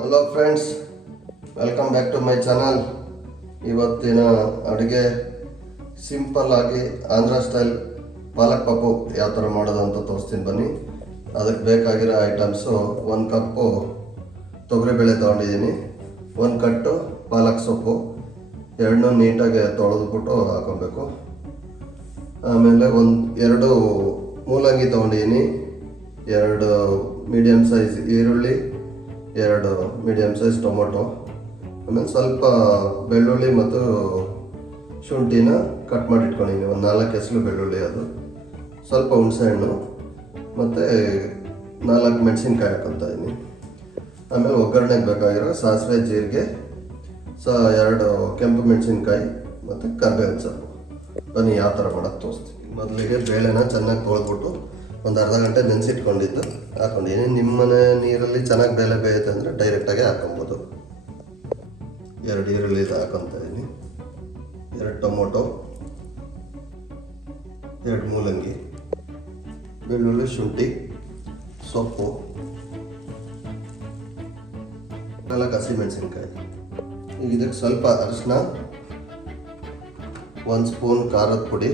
Hello friends, welcome back to my channel. ಇವತ್ತಿನ ಅಡುಗೆ simple ಆಗಿ ಆಂಧ್ರ ಸ್ಟೈಲ್ ಪಾಲಕ್ ಪಪ್ಪು ಯಾವ ಥರ ಮಾಡೋದು ಅಂತ ತೋರಿಸ್ತೀನಿ ಬನ್ನಿ. ಅದಕ್ಕೆ ಬೇಕಾಗಿರೋ ಐಟಮ್ಸು 1 ಕಪ್ಪು ತೊಗರಿಬೇಳೆ ತೊಗೊಂಡಿದ್ದೀನಿ, 1 ಕಟ್ಟು ಪಾಲಕ್ ಸೊಪ್ಪು, 2 ನೀಟಾಗಿ ತೊಳೆದ್ಬಿಟ್ಟು ಹಾಕೊಬೇಕು. ಆಮೇಲೆ 2 ಮೂಲಂಗಿ ತೊಗೊಂಡಿದ್ದೀನಿ, 2 ಮೀಡಿಯಮ್ ಸೈಜ್ ಈರುಳ್ಳಿ, 2 ಮೀಡಿಯಮ್ ಸೈಜ್ ಟೊಮೊಟೊ, ಆಮೇಲೆ ಸ್ವಲ್ಪ ಬೆಳ್ಳುಳ್ಳಿ ಮತ್ತು ಶುಂಠಿನ ಕಟ್ ಮಾಡಿ ಇಟ್ಕೊಂಡಿದ್ದೀನಿ, 4 ಎಸಳು ಬೆಳ್ಳುಳ್ಳಿ, ಅದು ಸ್ವಲ್ಪ ಹುಣಸೆಹಣ್ಣು ಮತ್ತು 4 ಮೆಣಸಿನ್ಕಾಯಿ ಹಾಕೊತಾ ಇದ್ದೀನಿ. ಆಮೇಲೆ ಒಗ್ಗರಣೆಗೆ ಬೇಕಾಗಿರೋ ಸಾಸಿವೆ, ಜೀರಿಗೆ, 2 ಕೆಂಪು ಮೆಣಸಿನ್ಕಾಯಿ ಮತ್ತು ಕರ್ಬೇವಿನ ಸೊಪ್ಪು. ಬನ್ನಿ ಯಾವ ಥರ ಮಾಡೋದು ತೋರಿಸ್ತೀನಿ. ಮೊದಲಿಗೆ ಬೇಳೆನ ಚೆನ್ನಾಗಿ ತೊಳೆದ್ಬಿಟ್ಟು ಒಂದು ಅರ್ಧ ಗಂಟೆ ನೆನೆಸಿಟ್ಕೊಂಡಿದ್ದು ಹಾಕೊಂಡಿದ್ದೀನಿ. ನಿಮ್ಮ ಮನೆ ನೀರಲ್ಲಿ ಚೆನ್ನಾಗಿ ಬೇಳೆ ಬೇಯುತ್ತೆ ಅಂದರೆ ಡೈರೆಕ್ಟಾಗಿ ಹಾಕೊಬೋದು. 2 ಈರುಳ್ಳಿ ಹಾಕೊತಾ ಇದ್ದೀನಿ, 2 ಟೊಮೊಟೊ, 2 ಮೂಲಂಗಿ, ಬೆಳ್ಳುಳ್ಳಿ, ಶುಂಠಿ, ಸೊಪ್ಪು, 4 ಹಸಿಮೆಣಸಿನ್ಕಾಯಿ. ಈಗ ಇದಕ್ಕೆ ಸ್ವಲ್ಪ ಅರಿಶಿನ, 1 ಸ್ಪೂನ್ ಖಾರದ ಪುಡಿ,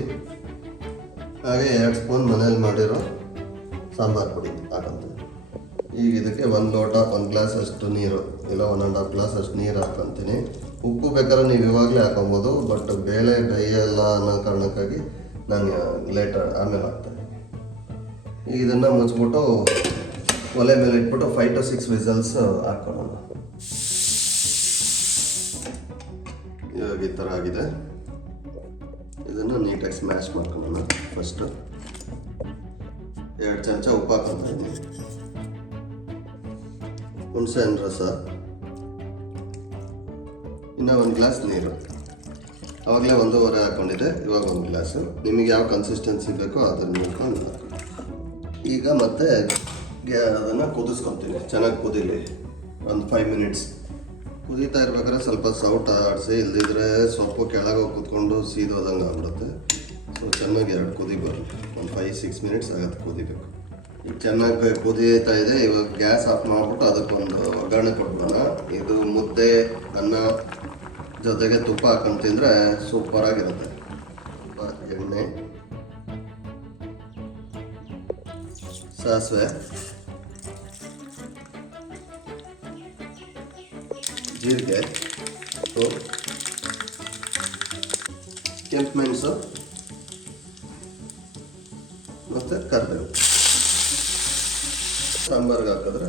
ಹಾಗೆ 2 ಸ್ಪೂನ್ ಮನೇಲಿ ಮಾಡಿರೋ ಸಾಂಬಾರು ಪುಡಿ ಹಾಕೊಂತೀನಿ. ಈಗ ಇದಕ್ಕೆ 1 ಲೋಟ 1 ಗ್ಲಾಸ್ ಅಷ್ಟು ನೀರು, ಇಲ್ಲ 1.5 ಗ್ಲಾಸ್ ಅಷ್ಟು ನೀರು ಹಾಕೊತೀನಿ. ಉಪ್ಪು ಬೇಕಾದ್ರೆ ನೀವು ಇವಾಗಲೇ ಹಾಕೊಬೋದು, ಬಟ್ ಬೇಳೆ ಬೇಯಲ್ಲ ಅನ್ನೋ ಕಾರಣಕ್ಕಾಗಿ ನಾನು ಆಮೇಲೆ ಹಾಕ್ತೇನೆ. ಈಗ ಇದನ್ನು ಮುಚ್ಚಿಬಿಟ್ಟು ಒಲೆ ಮೇಲೆ ಇಟ್ಬಿಟ್ಟು 5 to 6 ವಿಸಲ್ಸ್ ಹಾಕೊಳ್ಳೋಣ. ಇವಾಗ ಈ ಥರ ಆಗಿದೆ. ಇದನ್ನು ನೀಟಾಗಿ ಸ್ಮ್ಯಾಶ್ ಮಾಡ್ಕೊಳ್ಳೋಣ. ಫಸ್ಟು 2 ಚಮಚ ಉಪ್ಪು ಹಾಕೊತಾ ಇದ್ದೀನಿ, ಹುಣಸೆಹಣ್ಣು ರಸ, ಇನ್ನು 1 ಗ್ಲಾಸ್ ನೀರು. ಆವಾಗಲೇ 1.5 ಹಾಕ್ಕೊಂಡಿದ್ದೆ, ಇವಾಗ 1 ಗ್ಲಾಸು. ನಿಮಗೆ ಯಾವ ಕನ್ಸಿಸ್ಟೆನ್ಸಿ ಬೇಕೋ ಅದನ್ನು ನೋಡ್ಕೊಂಡು ಹಾಕಿ. ಈಗ ಮತ್ತೆ ಅದನ್ನು ಕುದಿಸ್ಕೊತೀನಿ, ಚೆನ್ನಾಗಿ ಕುದೀಲಿ. ಒಂದು 5 ಮಿನಿಟ್ಸ್ ಕುದೀತಾ ಇರ್ಬೇಕಾದ್ರೆ ಸ್ವಲ್ಪ ಸೌಟ್ ಆಡಿಸಿ, ಇಲ್ದಿದ್ರೆ ಸೊಪ್ಪು ಕೆಳಗೆ ಕುತ್ಕೊಂಡು ಸೀದೋದಂಗೆ ಆಗ್ಬಿಡುತ್ತೆ. ಸೊ ಚೆನ್ನಾಗಿ 2 ಕುದಿ ಬರಲಿ, ಒಂದು 5-6 ಮಿನಿಟ್ಸ್ ಆಗುತ್ತೆ ಕುದಿಬೇಕು. ಈಗ ಚೆನ್ನಾಗಿ ಕುದೀತಾ ಇದೆ. ಇವಾಗ ಗ್ಯಾಸ್ ಆಫ್ ಮಾಡಿಬಿಟ್ಟು ಅದಕ್ಕೊಂದು ಒಗ್ಗರಣೆ ಕೊಟ್ಬಿಡೋಣ. ಇದು ಮುದ್ದೆ, ಅನ್ನ ಜೊತೆಗೆ ತುಪ್ಪ ಹಾಕೊಂಡು ತಿಂದರೆ ಸೂಪರಾಗಿರುತ್ತೆ. ಎಣ್ಣೆ, ಸಾಸಿವೆ, ಜೀರಿಗೆ, ಕೆಂಪು ಮೆಣಸು ಮತ್ತು ಕರಿಬೇವು. ಸಾಂಬಾರ್ಗೆ ಹಾಕಿದ್ರೆ